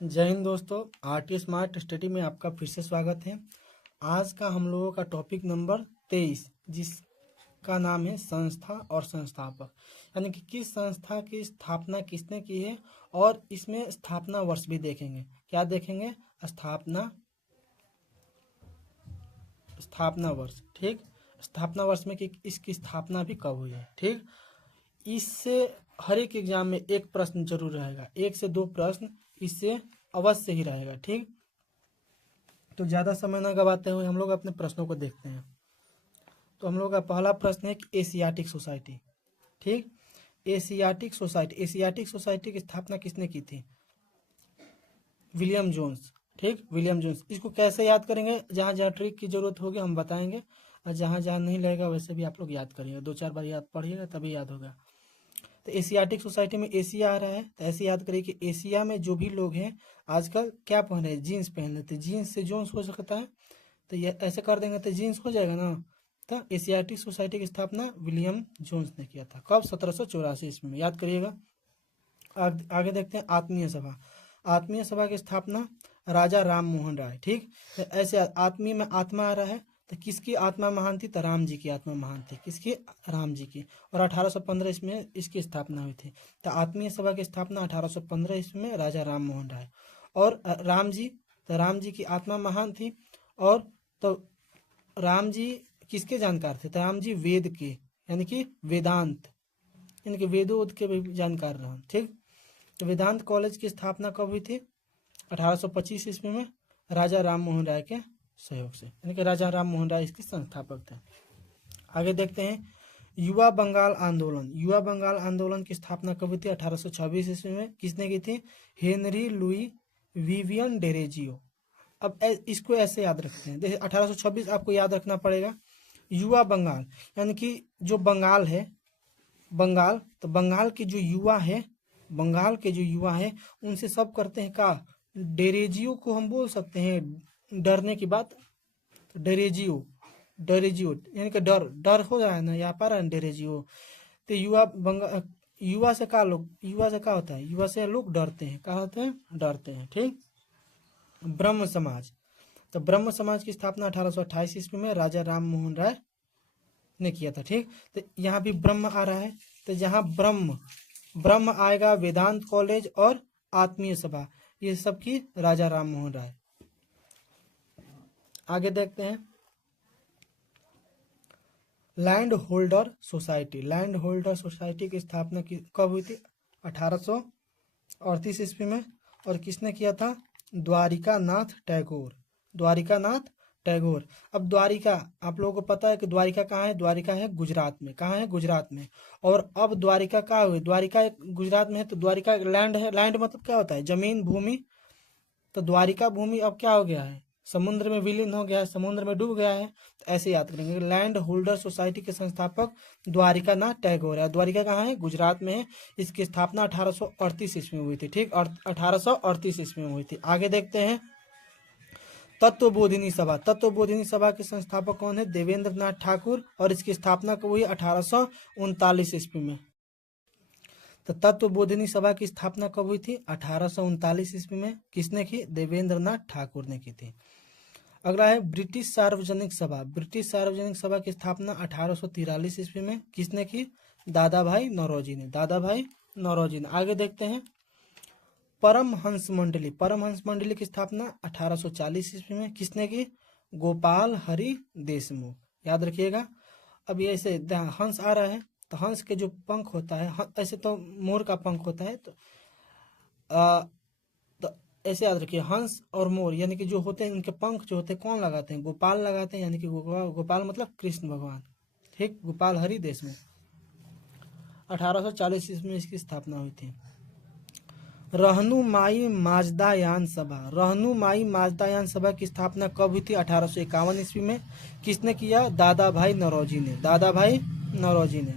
जय हिंद दोस्तों। RT smart study में आपका फिर से स्वागत है। आज का हम लोगों का टॉपिक नंबर 23 जिसका नाम है संस्था और संस्थापक, यानी कि किस संस्था की स्थापना किसने की है और इसमें स्थापना वर्ष भी देखेंगे। क्या देखेंगे? स्थापना वर्ष। ठीक, स्थापना वर्ष में कि इसकी स्थापना भी कब हुई है। ठीक, इससे हर एक एग्जाम में एक प्रश्न जरूर रहेगा, 1 से 2 प्रश्न इससे अवश्य ही रहेगा। ठीक, तो ज़्यादा समय न गवाते हुए हम लोग अपने प्रश्नों को देखते हैं। तो हम लोग का पहला प्रश्न है कि एशियाटिक सोसाइटी। ठीक, एशियाटिक सोसाइटी की स्थापना किसने की थी? William Jones. ठीक, विलियम जोन्स। इसको कैसे याद करेंगे? जहाँ जहाँ ट्रिक की जरूरत होगी हम बताएंगे, और जहाँ जहाँ नहीं लगेगा वैसे भी आप लोग याद करिएगा, 2-4 बार याद पढ़िएगा तभी याद होगा। तो एशियाटिक सोसाइटी में एशिया आ रहा है, तो ऐसे याद करिए कि एशिया में जो भी लोग हैं आजकल क्या पहन रहे हैं? जीन्स पहन लेते हैं। जीन्स से जोन्स हो सकता है, तो ये ऐसे कर देंगे तो जीन्स हो जाएगा ना। तो एशियाटिक सोसाइटी की स्थापना विलियम जोन्स ने किया था। कब? 1784 ईस्वी में। याद करिएगा। आगे देखते हैं आत्मीय सभा। आत्मीय सभा की स्थापना राजा राम मोहन राय। ठीक, तो ऐसे आत्मीय में आत्मा आ रहा है, तो किसकी आत्मा महान थी? तो राम जी की आत्मा महान थी। किसकी? राम जी की। और 1815 ईस्वी में इसकी स्थापना हुई थी। तो आत्मीय सभा की स्थापना 1815 ईस्वी में राजा राम मोहन राय। और राम जी, तो राम जी की आत्मा महान थी। और तो राम जी किसके जानकार थे? तो राम जी वेद के, यानी कि वेदांत, यानी कि वेदों के भी जानकार रहे। ठीक, तो वेदांत कॉलेज की स्थापना कब हुई थी? 1825 ईस्वी में राजा राम मोहन राय के सहयोग से, यानी कि राजा राम मोहन राय इसके संस्थापक थे। आगे देखते हैं युवा बंगाल आंदोलन। युवा बंगाल आंदोलन की स्थापना कब हुई थी? 1826 ईस्वी में। किसने की थी? Henry Louis Vivian Derozio. अब इसको ऐसे याद रखते हैं, देखिए 1826 आपको याद रखना पड़ेगा। युवा बंगाल यानी कि जो बंगाल है, बंगाल, तो बंगाल के जो युवा है, बंगाल के जो युवा है उनसे सब करते हैं का? डेरेजियो को हम बोल सकते हैं डरने की बात। तो डेरेजियो, डेरेजियो यानी कि डर, डर हो रहा है ना यहाँ पर डेरेजियो। तो युवा से का लोग, युवा से का होता है? युवा से लोग डरते हैं। क्या होते हैं? डरते हैं। ठीक, ब्रह्म समाज। तो ब्रह्म समाज की स्थापना 1828 ईस्वी में राजा राम मोहन राय ने किया था। ठीक, तो यहाँ भी ब्रह्म आ रहा है, तो जहाँ ब्रह्म ब्रह्म आएगा, वेदांत कॉलेज और आत्मीय सभा, ये सब की राजा राम मोहन राय। आगे देखते हैं land holder society. Land holder society की स्थापना कब हुई थी? 1838 ईस्वी में। और किसने किया था? द्वारिका नाथ टैगोर। द्वारिका नाथ टैगोर। अब द्वारिका, आप लोगों को पता है कि द्वारिका कहाँ है? द्वारिका है गुजरात में। कहाँ है? गुजरात में। और अब द्वारिका कहाँ हुई? द्वारिका गुजरात में है, तो द्वारिका लैंड है। लैंड मतलब क्या होता है? जमीन, भूमि। तो द्वारिका भूमि अब क्या हो गया है? समुद्र में विलीन हो गया है, समुद्र में डूब गया है। तो ऐसे याद करेंगे। लैंड होल्डर सोसाइटी के संस्थापक द्वारिका नाथ टैगोर है। द्वारिका कहाँ है? गुजरात में है। इसकी स्थापना 1838 ईस्वी में हुई थी। ठीक, और 1838 ईस्वी में हुई थी। आगे देखते हैं तत्वबोधिनी सभा। तत्वबोधिनी सभा के संस्थापक कौन है? देवेंद्र नाथ ठाकुर। और इसकी स्थापना कब हुई? 1839 ईस्वी में। तो तत्वबोधिनी सभा की स्थापना कब हुई थी? 1839 ईस्वी में। किसने की? देवेंद्र नाथ ठाकुर ने की थी। अगला है ब्रिटिश सार्वजनिक सभा। ब्रिटिश सार्वजनिक सभा की स्थापना 1843 ईस्वी में। किसने की? दादा भाई नौरोजी ने। दादा भाई नौरोजी ने। आगे देखते हैं परमहंस मंडली। परमहंस मंडली की स्थापना 1840 ईस्वी में। किसने की? गोपाल हरि देशमुख। याद रखिएगा। अब ये ऐसे हंस आ रहा है, तो हंस के जो पंख होता है, ऐसे तो मोर का पंख होता है, तो ऐसे याद रखिए हंस और मोर यानी कि जो होते हैं उनके पंख जो होते हैं कौन लगाते हैं? गोपाल लगाते हैं, यानी कि गोपाल मतलब कृष्ण भगवान। ठीक, गोपाल हरि देशमुख। 1840 ईस्वी में इसकी स्थापना हुई थी। रहनुमाई माजदायान सभा। रहनुमाई माजदायान सभा की स्थापना कब हुई थी? 1851 ईस्वी में। किसने किया? दादा भाई नौरोजी ने। दादा भाई नौरोजी ने।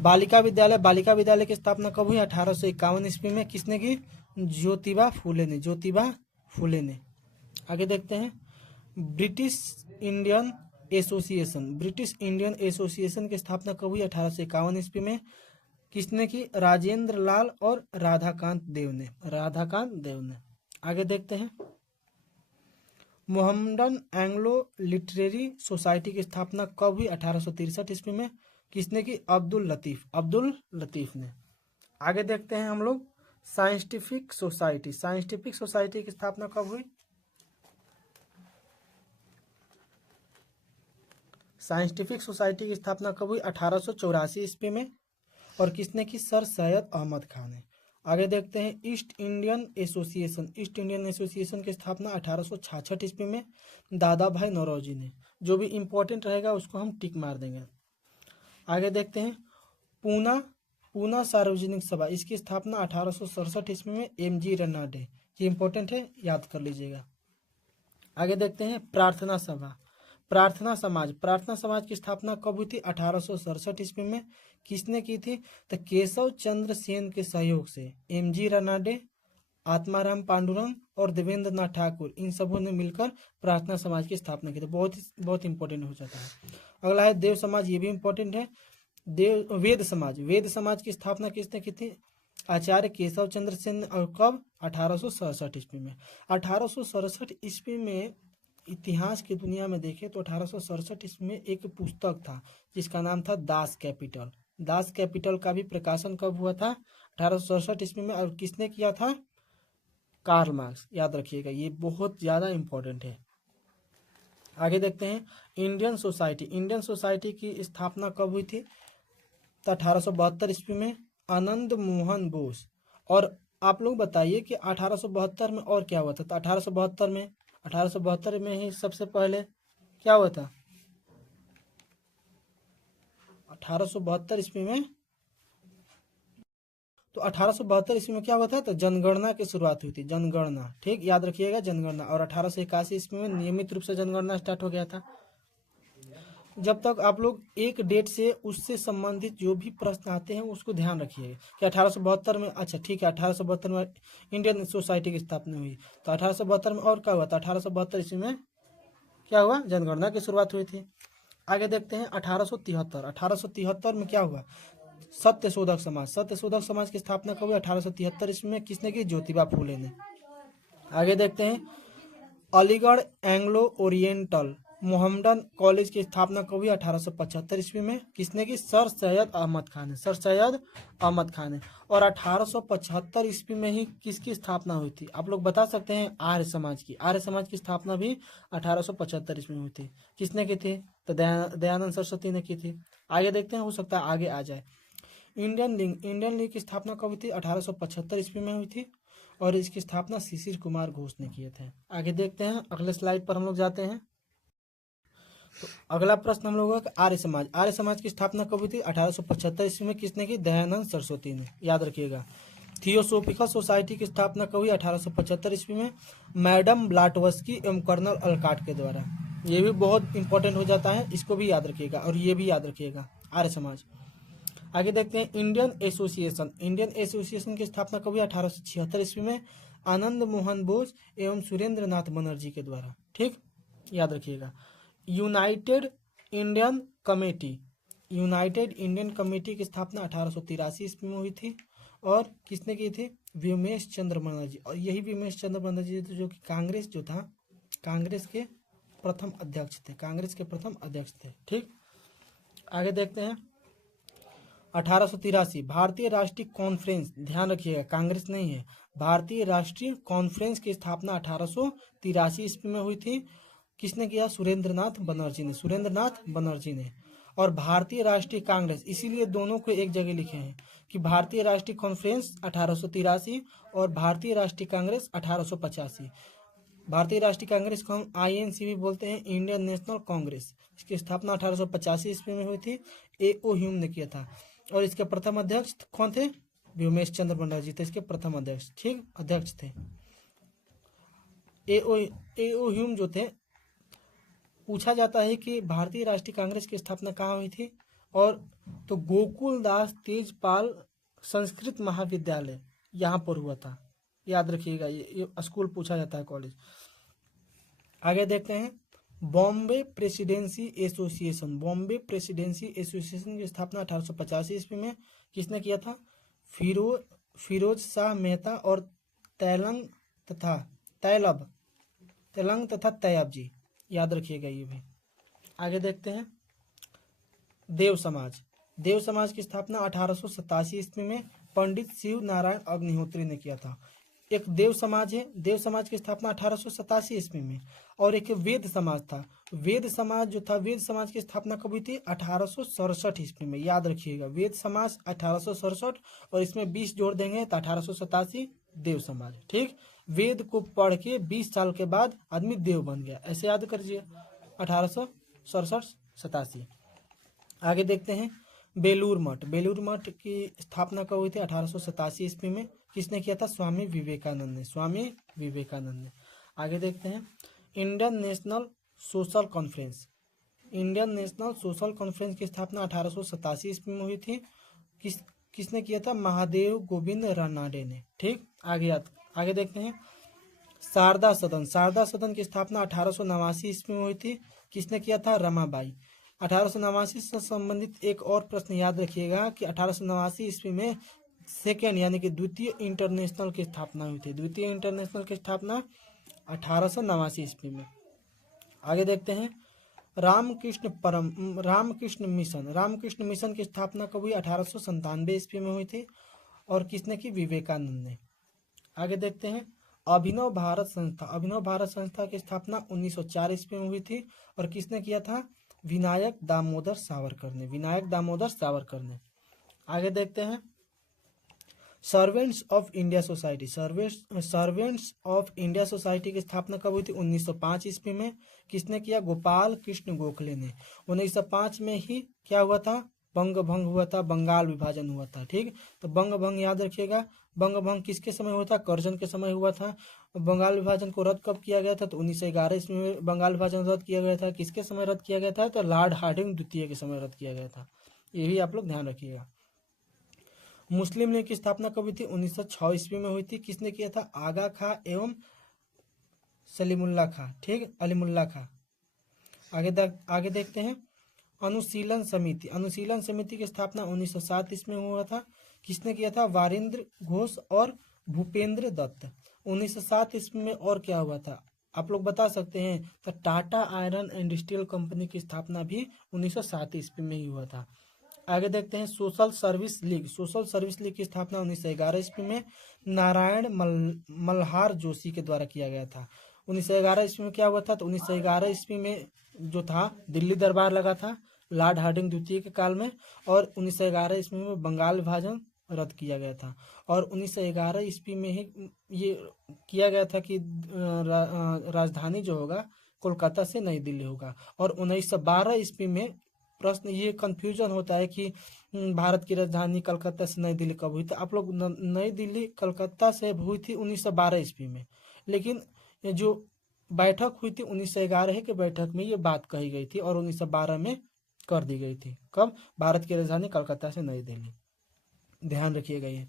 बालिका विद्यालय। बालिका विद्यालय की स्थापना कब हुई? 1851 ईस्वी में। किसने की? ज्योतिबा फूले ने। ज्योतिबा फूले ने। आगे देखते हैं British Indian association. British Indian association की स्थापना कब हुई? 1851 ईस्वी में। किसने की? राजेंद्र लाल और राधाकांत देव ने। राधाकांत देव ने। आगे देखते हैं, मोहम्मडन एंग्लो लिटरेरी सोसाइटी की स्थापना कब हुई? 1863 ईस्वी में। किसने की? अब्दुल लतीफ ने। आगे देखते हैं हम लोग, साइंटिफिक सोसाइटी की स्थापना कब हुई? साइंटिफिक सोसाइटी की स्थापना कब हुई? 1884 ईस्वी में। और किसने की? सर सैयद अहमद खान ने। आगे देखते हैं, ईस्ट इंडियन एसोसिएशन की स्थापना 1866 ईस्वी में दादा भाई नौरोजी ने। जो भी इंपॉर्टेंट रहेगा उसको हम टिक मार देंगे। आगे देखते हैं, पूना सार्वजनिक सभा, इसकी स्थापना 1867 ईस्वी में एम.जी. रनाडे। ये इंपॉर्टेंट है, याद कर लीजिएगा। आगे देखते हैं, प्रार्थना समाज की स्थापना कब हुई थी? 1867 ईस्वी में। किसने की थी? तो केशव चंद्र सेन के सहयोग से एम.जी. रनाडे, आत्माराम पांडुरंग और देवेंद्र नाथ ठाकुर, इन सबों ने मिलकर प्रार्थना समाज की स्थापना की थी। बहुत इंपॉर्टेंट हो जाता है। अगला है देव समाज, ये भी इंपॉर्टेंट है। वेद समाज की स्थापना किसने की थी? आचार्य केशव चंद्र सेन। और कब? 1867 ईस्वी में। 1867 ईस्वी में इतिहास की दुनिया में देखें तो 1867 ईस्वी में एक पुस्तक था जिसका नाम था दास कैपिटल का भी प्रकाशन कब हुआ था? 1867 ईस्वी में। और किसने किया था? Karl Marx. याद रखिएगा, ये बहुत ज़्यादा इंपॉर्टेंट है। आगे देखते हैं, इंडियन सोसाइटी की स्थापना कब हुई थी? तो 1872 ईस्वी में आनंद मोहन बोस। और आप लोग बताइए कि 1872 में और क्या हुआ था? तो 1872 में ही सबसे पहले क्या हुआ था? 1872 ईस्वी में, तो 1872 ईस्वी में क्या हुआ था? तो जनगणना की शुरुआत हुई थी, जनगणना। ठीक, याद रखिएगा, जनगणना। और 1881 ईस्वी में नियमित रूप से जनगणना स्टार्ट हो गया था। जब तक आप लोग एक डेट से उससे संबंधित जो भी प्रश्न आते हैं उसको ध्यान रखिए कि 1872 में, अच्छा ठीक है, 1872 में इंडियन सोसाइटी की स्थापना हुई। तो 1872 में और क्या हुआ था? 1872 ईस्वी में क्या हुआ? जनगणना की शुरुआत हुई थी। आगे देखते हैं, 1873 में क्या हुआ? सत्यशोधक समाज की स्थापना कब हुई? 1873 ईस्वी में। किसने की? ज्योतिबा फूले ने। आगे देखते हैं, Aligarh Anglo oriental Mohammedan college की स्थापना कब हुई? 1875 ईस्वी में। किसने की? सर सैयद अहमद खान ने। और 1875 ईस्वी में ही किसकी स्थापना हुई थी? आप लोग बता सकते हैं? आर्य समाज की स्थापना भी 1875 ईस्वी में हुई थी। किसने की थी? तो दयानंद सरस्वती ने की थी। आगे देखते हैं, हो सकता है आगे आ जाए। इंडियन लीग की स्थापना कब हुई थी? 1875 ईस्वी में हुई थी। और इसकी स्थापना शिशिर कुमार घोष ने किए थे। आगे देखते हैं, अगले स्लाइड पर हम लोग जाते हैं। तो अगला प्रश्न हम लोगों का, आर्य समाज की स्थापना कब हुई थी? 1875 ईस्वी में। किसने की? दयानंद सरस्वती ने। याद रखिएगा। थियोसोफिकल सोसाइटी की स्थापना कब हुई? 1875 ईस्वी में, मैडम ब्लाटवस्की एवं कर्नल अलकाट के द्वारा। ये भी बहुत इंपॉर्टेंट हो जाता है, इसको भी याद रखिएगा। और ये भी याद रखिएगा, आर्य समाज। आगे देखते हैं, इंडियन एसोसिएशन की स्थापना कब हुई? 1876 ईस्वी में, आनंद मोहन बोस एवं सुरेंद्र नाथ बनर्जी के द्वारा। ठीक, याद रखिएगा। यूनाइटेड इंडियन कमेटी की स्थापना 1883 ईस्वी में हुई थी। और किसने की थी? व्योमेश चंद्र बनर्जी। और यही व्योमेश चंद्र बनर्जी जो कि कांग्रेस के प्रथम अध्यक्ष थे। ठीक, आगे देखते हैं, 1883 भारतीय राष्ट्रीय कॉन्फ्रेंस, ध्यान रखिएगा कांग्रेस नहीं है, भारतीय राष्ट्रीय कॉन्फ्रेंस की स्थापना 1883 ईस्वी में हुई थी। किसने किया? सुरेंद्र नाथ बनर्जी ने। और भारतीय राष्ट्रीय कांग्रेस, इसीलिए दोनों को एक जगह लिखे हैं कि भारतीय राष्ट्रीय कॉन्फ्रेंस 1883 और भारतीय राष्ट्रीय कांग्रेस 1885। भारतीय राष्ट्रीय कांग्रेस को हम INC भी बोलते हैं, इंडियन नेशनल कांग्रेस। इसकी स्थापना 1885 ईस्वी में हुई थी, A.O. ह्यूम ने किया था। और इसके प्रथम अध्यक्ष कौन थे? व्योमेश चंद्र बनर्जी थे इसके प्रथम अध्यक्ष। ठीक, अध्यक्ष थे। A.O. ह्यूम जो थे, पूछा जाता है कि भारतीय राष्ट्रीय कांग्रेस की स्थापना कहाँ हुई थी? और तो गोकुल दास तेजपाल संस्कृत महाविद्यालय यहाँ पर हुआ था। याद रखिएगा, ये स्कूल पूछा जाता है, कॉलेज। आगे देखते हैं, बॉम्बे प्रेसिडेंसी एसोसिएशन की स्थापना 1885 ईस्वी में किसने किया था? फिरोज शाह मेहता और तथा तैलब, तेलंग तथा तैयब जी, याद रखिएगा ये भी। आगे देखते हैं देव समाज। देव समाज की स्थापना 1887 ईस्वी में पंडित शिव नारायण अग्निहोत्री ने किया था। एक देव समाज है, देव समाज की स्थापना 1887 ईस्वी में। और एक वेद समाज था, वेद समाज जो था, वेद समाज की स्थापना कब हुई थी? 1867 ईस्वी में, याद रखिएगा। वेद समाज 1867 और इसमें 20 जोड़ देंगे तो 1887 देव समाज। ठीक, वेद को पढ़ के 20 साल के बाद आदमी देव बन गया, ऐसे याद करिए। 1867-87। आगे देखते हैं बेलूर मठ। बेलूर मठ की स्थापना कब हुई थी? 1887 ईस्वी में। किसने किया था? स्वामी विवेकानंद ने, स्वामी विवेकानंद ने। आगे देखते हैं Indian national social conference. Indian national social conference की स्थापना 1887 ईस्वी में हुई थी। किसने किया था? महादेव गोविंद रानाडे ने। ठीक, आगे देखते हैं शारदा सदन। शारदा सदन की स्थापना 1889 ईस्वी में हुई थी। किसने किया था? रमाबाई। 1889 से संबंधित एक और प्रश्न याद रखिएगा कि 1889 ईस्वी में सेकेंड यानी कि द्वितीय इंटरनेशनल की स्थापना हुई थी। द्वितीय इंटरनेशनल की स्थापना 1889 ईस्वी में। आगे देखते हैं रामकृष्ण मिशन। रामकृष्ण मिशन की स्थापना कब हुई? 1897 ईस्वी में हुई थी। और किसने की? विवेकानंद ने। आगे देखते हैं अभिनव भारत संस्था। अभिनव भारत संस्था की स्थापना 1904 ईस्वी में हुई थी। और किसने किया था? विनायक दामोदर सावरकर ने, विनायक दामोदर सावरकर ने। आगे देखते हैं servants of India society. Servants of India society की स्थापना कब हुई थी? 1905 ईस्वी में। किसने किया? गोपाल कृष्ण गोखले ने। 1905 में ही क्या हुआ था? बंग भंग हुआ था, बंगाल विभाजन हुआ था। ठीक, तो बंग भंग याद रखिएगा। बंग भंग किसके समय हुआ था? कर्जन के समय हुआ था। बंगाल विभाजन को रद्द कब किया गया था? तो 1911 ईस्वी में बंगाल विभाजन रद्द किया गया था। किसके समय रद्द किया गया था? तो लॉर्ड हार्डिंग द्वितीय के समय रद्द किया गया था। ये भी आप लोग ध्यान रखिएगा। मुस्लिम लीग की स्थापना कब हुई थी? 1906 ईस्वी में हुई थी। किसने किया था? आगा खां एवं सलीमुल्लाह खां। ठीक, अलीमुल्लाह खां। आगे देखते हैं अनुशीलन समिति। अनुशीलन समिति की स्थापना 1907 ईस्वी में हुआ था। किसने किया था? वारिंद्र घोष और भूपेंद्र दत्त। 1907 ईस्वी में और क्या हुआ था आप लोग बता सकते हैं? तो Tata iron and steel company की स्थापना भी 1907 ईस्वी में ही हुआ था। आगे देखते हैं social service league. Social service league की स्थापना 1911 ईस्वी में नारायण मल्हार जोशी के द्वारा किया गया था। 1911 ईस्वी में क्या हुआ था? तो 1911 ईस्वी में जो था दिल्ली दरबार लगा था लॉर्ड हार्डिंग द्वितीय के काल में। और 1911 ईस्वी में बंगाल विभाजन रद्द किया गया था। और 1911 ईस्वी में ही ये किया गया था कि राजधानी जो होगा कोलकाता से नई दिल्ली होगा। और 1912 ईस्वी में प्रश्न ये कंफ्यूजन होता है कि भारत की राजधानी कलकत्ता से नई दिल्ली कब हुई? तो आप लोग नई दिल्ली कलकत्ता से हुई थी 1912 ईस्वी में। लेकिन जो बैठक हुई थी 1911 के बैठक में ये बात कही गई थी और 1912 में कर दी गई थी। कब? भारत की राजधानी कलकत्ता से नई दिल्ली। ध्यान रखिएगा ये।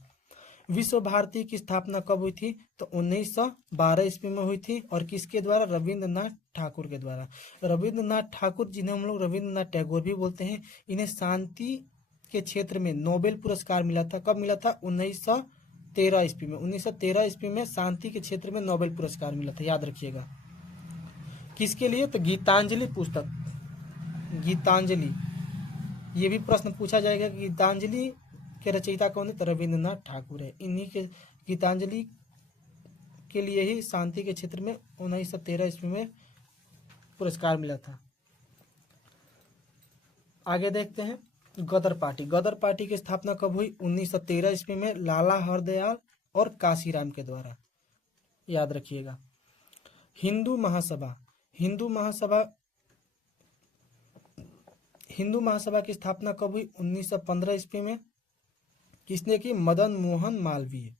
विश्व भारती की स्थापना कब हुई थी? तो 1912 ईस्वी में हुई थी। और किसके द्वारा? रविंद्रनाथ ठाकुर के द्वारा। रविंद्रनाथ ठाकुर जिन्हें हम लोग रविंद्रनाथ टैगोर भी बोलते हैं, इन्हें शांति के क्षेत्र में नोबेल पुरस्कार मिला था। कब मिला था? 1913 ईस्वी में। 1913 ईस्वी में शांति के क्षेत्र में नोबेल पुरस्कार मिला था, याद रखिएगा। किसके लिए? तो गीतांजलि पुस्तक, गीतांजलि। ये भी प्रश्न पूछा जाएगा कि गीतांजलि के रचयिता कौन है? तो रविंद्रनाथ ठाकुर है। इन्हीं के गीतांजलि के लिए ही शांति के क्षेत्र में 1913 ईस्वी में पुरस्कार मिला था। आगे देखते हैं गदर पार्टी। गदर पार्टी की स्थापना कब हुई? 1913 ईस्वी में लाला हरदयाल और काशीराम के द्वारा, याद रखिएगा। हिंदू महासभा। हिंदू महासभा की स्थापना कब हुई? 1915 ईस्वी में। किसने की? मदन मोहन मालवीय,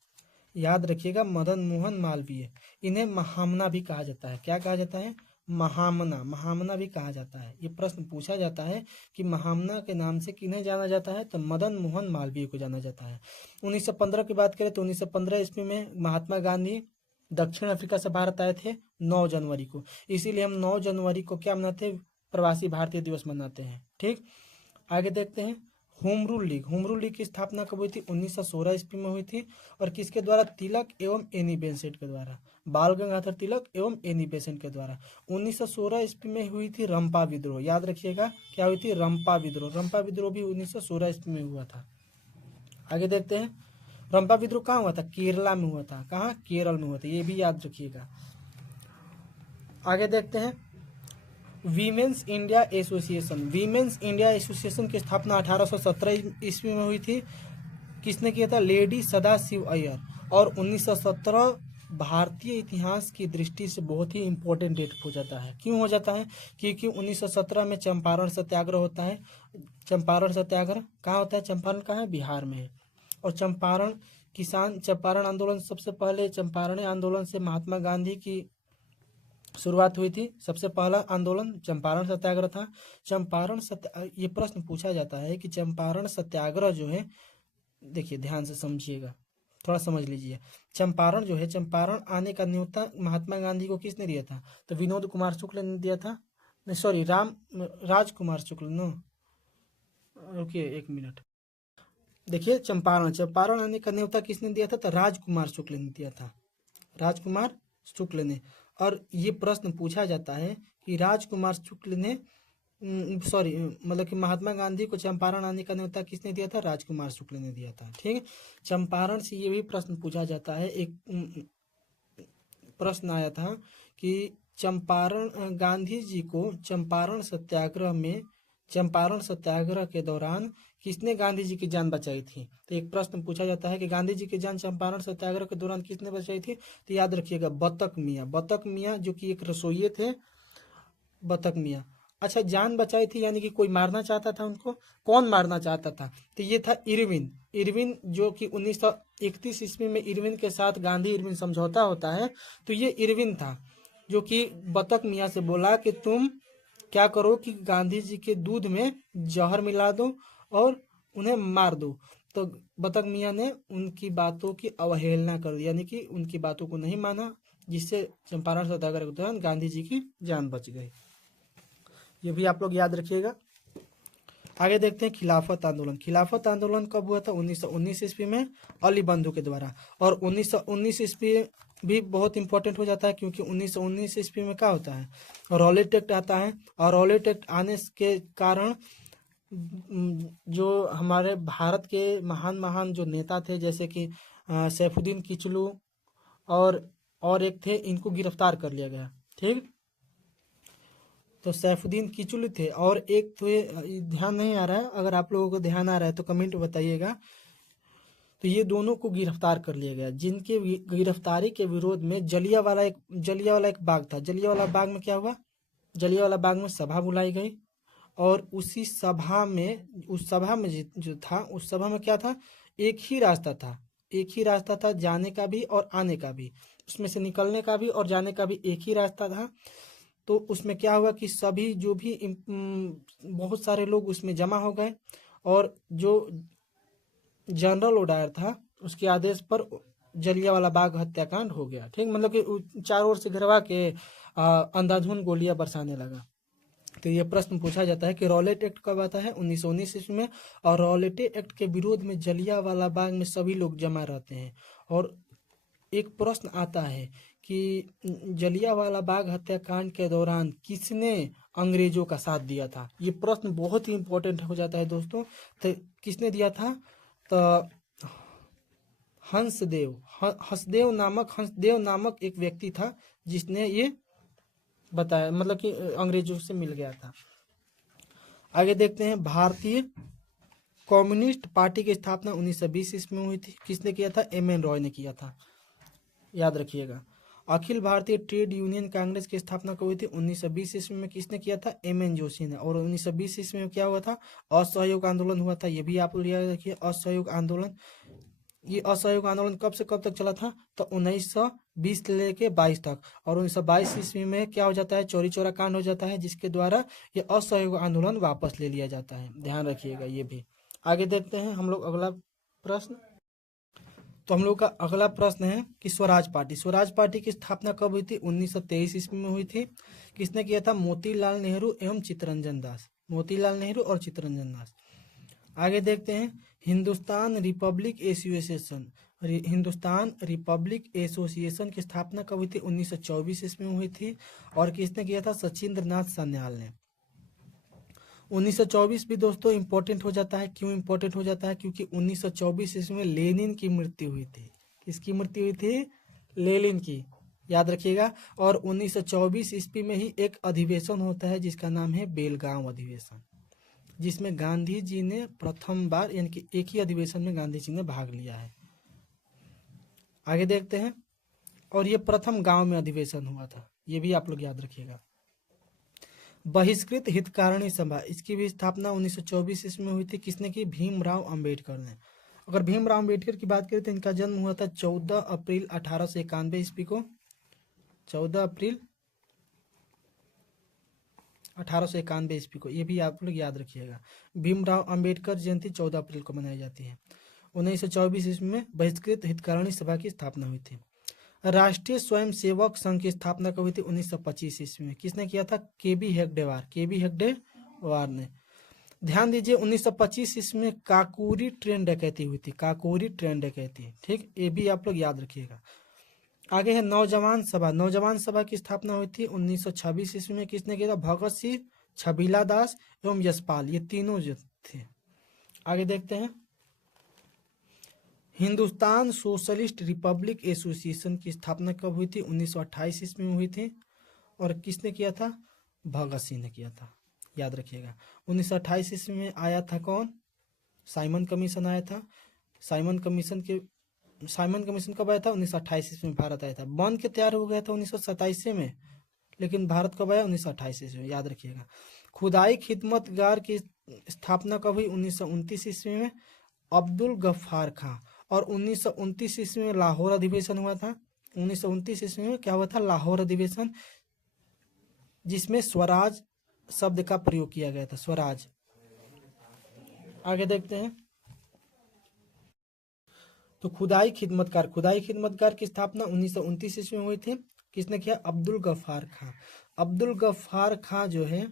याद रखिएगा, मदन मोहन मालवीय। इन्हें महामना भी कहा जाता है। क्या कहा जाता है? महामना, महामना भी कहा जाता है। ये प्रश्न पूछा जाता है कि महामना के नाम से किन्हें जाना जाता है? तो मदन मोहन मालवीय को जाना जाता है। 1915 की बात करें तो 1915 ईस्वी में महात्मा गांधी दक्षिण अफ्रीका से भारत आए थे 9 जनवरी को। इसीलिए हम 9 जनवरी को क्या मनाते हैं? प्रवासी भारतीय दिवस मनाते हैं। ठीक, आगे देखते हैं होम रूल लीग की स्थापना कब हुई थी? 1916 ईस्वी में हुई थी। और किसके द्वारा? तिलक एवं एनी बेसेंट के द्वारा, बाल गंगाधर तिलक एवं एनी बेसेंट के द्वारा। 1916 ईस्वी में हुई थी रंपा विद्रोह, याद रखिएगा क्या हुई थी? रंपा विद्रोह। रंपा विद्रोह भी 1916 ईस्वी में हुआ था। आगे देखते हैं, रंपा विद्रोह कहाँ हुआ था? केरला में हुआ था। कहाँ? केरल में हुआ था, ये भी याद रखिएगा। आगे देखते हैं, women's India association. Women's India association की स्थापना 1817 ईस्वी में हुई थी। किसने किया था? लेडी सदाशिव अय्यर। और 1917 भारतीय इतिहास की दृष्टि से बहुत ही इंपॉर्टेंट डेट हो जाता है। क्यों हो जाता है? क्योंकि 1917 में चंपारण सत्याग्रह होता है। चंपारण सत्याग्रह कहाँ होता है? चंपारण कहाँ है? बिहार में है। और चंपारण आंदोलन, सबसे पहले चंपारण आंदोलन से महात्मा गांधी की शुरुआत हुई थी। सबसे पहला आंदोलन चंपारण सत्याग्रह था। ये प्रश्न पूछा जाता है कि चंपारण सत्याग्रह जो है, देखिए ध्यान से समझिएगा, थोड़ा समझ लीजिए। चंपारण जो है, चंपारण आने का न्योता महात्मा गांधी को किसने दिया था? तो विनोद कुमार शुक्ल ने दिया था। नहीं सॉरी, राजकुमार शुक्ल। नो, रुकिए एक मिनट। देखिए, चंपारण आने का न्योता किसने दिया था? तो राजकुमार शुक्ल ने दिया था, राजकुमार शुक्ल ने। और ये प्रश्न पूछा जाता है कि राजकुमार शुक्ल ने सॉरी मतलब कि महात्मा गांधी को चंपारण आने का न्योता किसने दिया था? राजकुमार शुक्ल ने दिया था। ठीक, चंपारण से ये भी प्रश्न पूछा जाता है। एक प्रश्न आया था कि गांधी जी को चंपारण सत्याग्रह के दौरान किसने गांधी जी की जान बचाई थी? तो एक प्रश्न पूछा जाता है कि गांधी जी की जान चंपारण सत्याग्रह के दौरान किसने बचाई थी? तो याद रखिएगा, बतक मियाँ जो कि एक रसोइये थे, बतक मियाँ। अच्छा, जान बचाई थी यानी कि कोई मारना चाहता था उनको? कौन मारना चाहता था? तो ये था इरविन जो कि 1931 ईस्वी में इरविन के साथ गांधी इरविन समझौता होता है। तो ये इरविन था जो कि बतक मियाँ से बोला कि तुम क्या करो कि गांधी जी के दूध में जहर मिला दो और उन्हें मार दो। तो बतक मियाँ ने उनकी बातों की अवहेलना कर दी, यानी कि उनकी बातों को नहीं माना, जिससे चंपारण सत्याग्रह के दौरान गांधी जी की जान बच गई। ये भी आप लोग याद रखिएगा। आगे देखते हैं खिलाफत आंदोलन। खिलाफत आंदोलन कब हुआ था? 1919 ईस्वी में अली बंधु के द्वारा। और 1919 ईस्वी भी बहुत इंपॉर्टेंट हो जाता है, क्योंकि 1919 ईस्वी में क्या होता है? रॉलेट एक्ट आता है। और रॉलेट एक्ट आने के कारण जो हमारे भारत के महान जो नेता थे, जैसे कि सैफुद्दीन किचलू और एक थे, इनको गिरफ्तार कर लिया गया। ठीक, तो सैफुद्दीन किचलू थे और एक तो ध्यान नहीं आ रहा है, अगर आप लोगों को ध्यान आ रहा है तो कमेंट बताइएगा। तो ये दोनों को गिरफ्तार कर लिया गया, जिनके गिरफ्तारी के विरोध में जलियांवाला एक बाग था। जलियांवाला बाग में क्या हुआ? जलियांवाला बाग में सभा बुलाई गई। और उस सभा में जो था, उस सभा में क्या था? एक ही रास्ता था जाने का भी और आने का भी, उसमें से निकलने का भी और जाने का भी एक ही रास्ता था। तो उसमें क्या हुआ कि सभी जो भी बहुत सारे लोग उसमें जमा हो गए, और जो जनरल ओडायर था उसके आदेश पर जलियांवाला बाग हत्याकांड हो गया। ठीक, मतलब कि चारों ओर से घेरवा के अंधाधुंध गोलियां बरसाने लगा। तो ये प्रश्न पूछा जाता है कि रॉलेट एक्ट कब आता है? 1919 ईस्वी में। और रॉलेट एक्ट के विरोध में जलियांवाला बाग में सभी लोग जमा रहते हैं। और एक प्रश्न आता है कि जलियांवाला बाग हत्याकांड के दौरान किसने अंग्रेजों का साथ दिया था? ये प्रश्न बहुत ही इंपॉर्टेंट हो जाता है दोस्तों। तो किसने दिया था? तो हंसदेव नामक एक व्यक्ति था जिसने ये बताया, मतलब कि अंग्रेजों से मिल गया था। आगे देखते हैं, भारतीय कम्युनिस्ट पार्टी की स्थापना 1920 ईस्वी में हुई थी। किसने किया था? एम.एन. रॉय ने किया था, याद रखिएगा। अखिल भारतीय ट्रेड यूनियन कांग्रेस की स्थापना कब हुई थी? 1920 ईस्वी में। किसने किया था? एम.एन. जोशी ने। और 1920 ईस्वी में क्या हुआ था? असहयोग आंदोलन हुआ था। ये भी आप याद रखिए, असहयोग आंदोलन। ये असहयोग आंदोलन कब से कब तक चला था? तो 1920 से लेके 22 तक। और 1922 ईस्वी में क्या हो जाता है? चौरी चौरा कांड हो जाता है, जिसके द्वारा ये असहयोग आंदोलन वापस ले लिया जाता है। ध्यान रखिएगा ये भी। आगे देखते हैं हम लोग अगला प्रश्न। तो हम लोग का अगला प्रश्न है कि स्वराज पार्टी की स्थापना कब हुई थी? 1923 ईस्वी में हुई थी। किसने किया था? मोतीलाल नेहरू और चित्तरंजन दास। आगे देखते हैं Hindustan Republic association. Hindustan Republic association की स्थापना कब हुई थी? 1924 ईस्वी में हुई थी। और किसने किया था? सचिंद्र नाथ सान्याल ने। 1924 भी दोस्तों इंपॉर्टेंट हो जाता है। क्यों इंपॉर्टेंट हो जाता है? क्योंकि 1924 ईस्वी में लेनिन की मृत्यु हुई थी। किसकी मृत्यु हुई थी? लेनिन की, याद रखिएगा। और 1924 ईस्वी में ही एक अधिवेशन होता है जिसका नाम है बेलगांव अधिवेशन, जिसमें गांधी जी ने प्रथम बार, यानी कि एक ही अधिवेशन में गांधी जी ने भाग लिया है। आगे देखते हैं। और ये प्रथम गांव में अधिवेशन हुआ था, ये भी आप लोग याद रखिएगा। बहिष्कृत हितकारिणी सभा, इसकी भी स्थापना 1924 ईस्वी में हुई थी। किसने की? भीमराव अंबेडकर ने। अगर भीमराव अंबेडकर की बात करें तो इनका जन्म हुआ था 14 अप्रैल 1891 ईस्वी को। 14 अप्रैल 1891 ईस्वी को, ये भी आप लोग याद रखिएगा। भीमराव अंबेडकर जयंती 14 अप्रैल को मनाई जाती है। 1924 ईस्वी में बहिष्कृत हितकारिणी सभा की स्थापना हुई थी। राष्ट्रीय स्वयंसेवक संघ की स्थापना कब हुई थी? 1925 ईस्वी में। किसने किया था? केबी हेगडेवार। केबी हेगडेवार ने। ध्यान दीजिए 1925 ईस्वी में काकोरी ट्रेन डकैती हुई थी। काकोरी ट्रेन डकैती, ठीक, ये भी आप लोग याद रखिएगा। आगे है नौजवान सभा। नौजवान सभा की स्थापना हुई थी 1926 ईस्वी में। किसने किया था? भगत सिंह, छबीला दास एवं यशपाल, ये तीनों जो थे। आगे देखते हैं हिंदुस्तान सोशलिस्ट रिपब्लिक एसोसिएशन की स्थापना कब हुई थी? 1928 ईस्वी में हुई थी। और किसने किया था? भगत सिंह ने किया था, याद रखिएगा। 1928 ईस्वी में आया था कौन? साइमन कमीशन आया था। साइमन कमीशन कब आया था? 1928 ईस्वी में भारत आया था। बन के तैयार हो गया था 1927 में, लेकिन भारत कब आया? 1928 ईस्वी में, याद रखिएगा। खुदाई खिदमतगार की स्थापना कब हुई? 1929 ईस्वी में। अब्दुल गफ्फार खां। और 1929 ईस्वी में लाहौर अधिवेशन हुआ था। 1929 ईस्वी में क्या हुआ था? लाहौर अधिवेशन, जिसमें स्वराज शब्द का प्रयोग किया गया था। स्वराज। आगे देखते हैं तो खुदाई खिदमतगार की स्थापना 1929 ईस्वी में हुई थी। किसने किया? अब्दुल गफ्फार खां। अब्दुल गफ्फार खां जो है,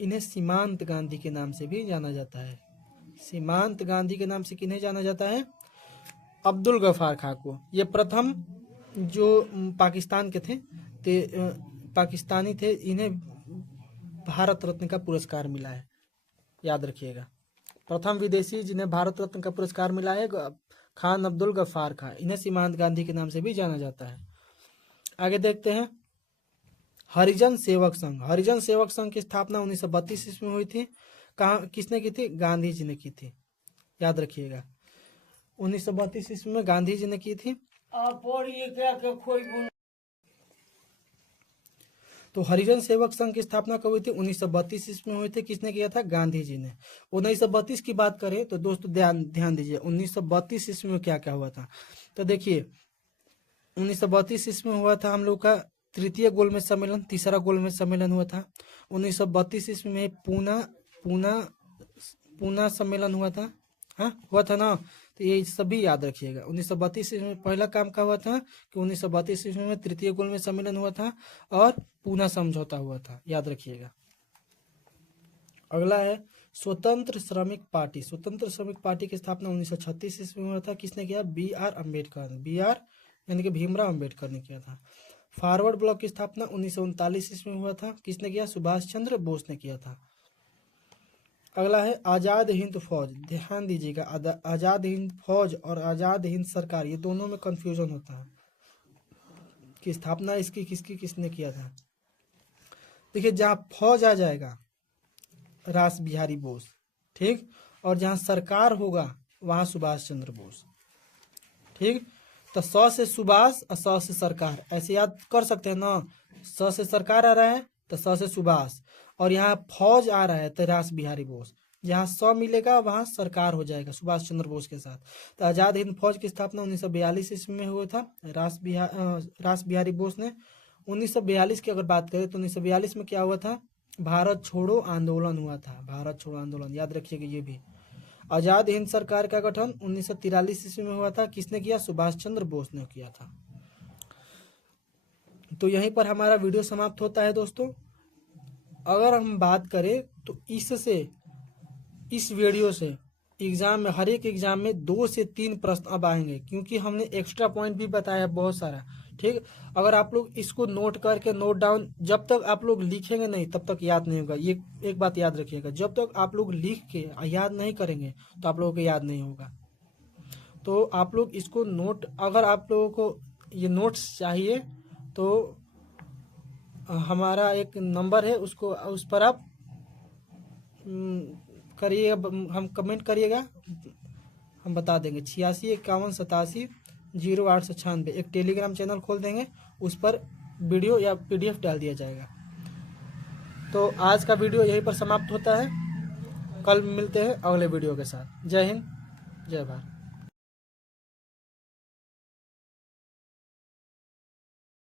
इन्हें सीमांत गांधी के नाम से भी जाना जाता है। सीमांत गांधी के नाम से किन्हें जाना जाता है? अब्दुल गफ्फार खां को। ये प्रथम जो पाकिस्तान के थे, पाकिस्तानी थे, इन्हें भारत रत्न का पुरस्कार मिला है, याद रखिएगा। प्रथम विदेशी जिन्हें भारत रत्न का पुरस्कार मिला है खान अब्दुल गफ्फार खां। इन्हें सीमांत गांधी के नाम से भी जाना जाता है। आगे देखते हैं हरिजन सेवक संघ। हरिजन सेवक संघ की स्थापना 1932 ईस्वी में हुई थी। कहाँ, किसने की थी? गांधी जी ने की थी, याद रखिएगा। 1932 ईस्वी में गांधी जी ने की थी। तो हरिजन सेवक संघ की स्थापना कब हुई थी? 1932 ईस्वी में हुई थी। किसने किया था? गांधी जी ने। 1932 की बात करें तो दोस्तों ध्यान दीजिए 1932 ईस्वी में क्या क्या हुआ था। तो देखिए 1932 ईस्वी में हुआ था हम लोग का तृतीय गोलमेज सम्मेलन, तीसरा गोलमेज सम्मेलन हुआ था। 1932 ईस्वी में पूना सम्मेलन हुआ था। हाँ, हुआ था ना। तो ये सभी याद रखिएगा। 1932 ईस्वी में पहला काम क्या हुआ था कि 1932 ईस्वी में तृतीय गोलमेज सम्मेलन हुआ था और पूना समझौता हुआ था, याद रखिएगा। अगला है स्वतंत्र श्रमिक पार्टी। स्वतंत्र श्रमिक पार्टी की स्थापना 1936 ईस्वी में हुआ था। किसने किया? B.R. अम्बेडकर। B.R. यानी कि भीमराव अम्बेडकर ने किया था। फॉरवर्ड ब्लॉक की स्थापना 1939 ईस्वी में हुआ था। किसने किया? सुभाष चंद्र बोस ने किया था। अगला है आजाद हिंद फौज। ध्यान दीजिएगा, आजाद हिंद फौज और आजाद हिंद सरकार, ये दोनों में कंफ्यूजन होता है कि स्थापना इसकी किसने किया था। देखिए जहां फौज आ जाएगा रास बिहारी बोस, ठीक, और जहां सरकार होगा वहां सुभाष चंद्र बोस, ठीक। तो 100 से सुभाष और 100 से सरकार, ऐसे याद कर सकते हैं ना। 100 से सरकार आ रहा है तो 100 से सुभाष, और यहाँ फौज आ रहा है तो रास बिहारी बोस। जहाँ 100 मिलेगा वहां सरकार हो जाएगा सुभाष चंद्र बोस के साथ। तो आजाद हिंद फौज की स्थापना 1942 ईस्वी में हुआ था रास बिहारी बोस ने। 1942 की अगर बात करें तो 1942 में क्या हुआ था? भारत छोड़ो आंदोलन हुआ था। भारत छोड़ो आंदोलन, याद रखिएगा ये भी। आजाद हिंद सरकार का गठन 1943 ईस्वी में हुआ था। किसने किया? सुभाष चंद्र बोस ने किया था। तो यहीं पर हमारा वीडियो समाप्त होता है दोस्तों। अगर हम बात करें तो इससे इस वीडियो से एग्जाम में, हर एक एग्जाम में 2 से 3 प्रश्न अब आएंगे, क्योंकि हमने एक्स्ट्रा पॉइंट भी बताया बहुत सारा। ठीक, अगर आप लोग इसको नोट करके नोट डाउन, जब तक आप लोग लिखेंगे नहीं तब तक याद नहीं होगा। ये एक बात याद रखिएगा, जब तक आप लोग लिख के याद नहीं करेंगे तो आप लोगों को याद नहीं होगा। तो आप लोग इसको नोट, अगर आप लोगों को ये नोट्स चाहिए तो हमारा एक नंबर है, उसको उस पर आप करिएगा, हम कमेंट करिएगा, हम बता देंगे। 86 51 87 0896। एक टेलीग्राम चैनल खोल देंगे, उस पर वीडियो या PDF डाल दिया जाएगा। तो आज का वीडियो यहीं पर समाप्त होता है। कल मिलते हैं अगले वीडियो के साथ। जय हिंद, जय भारत।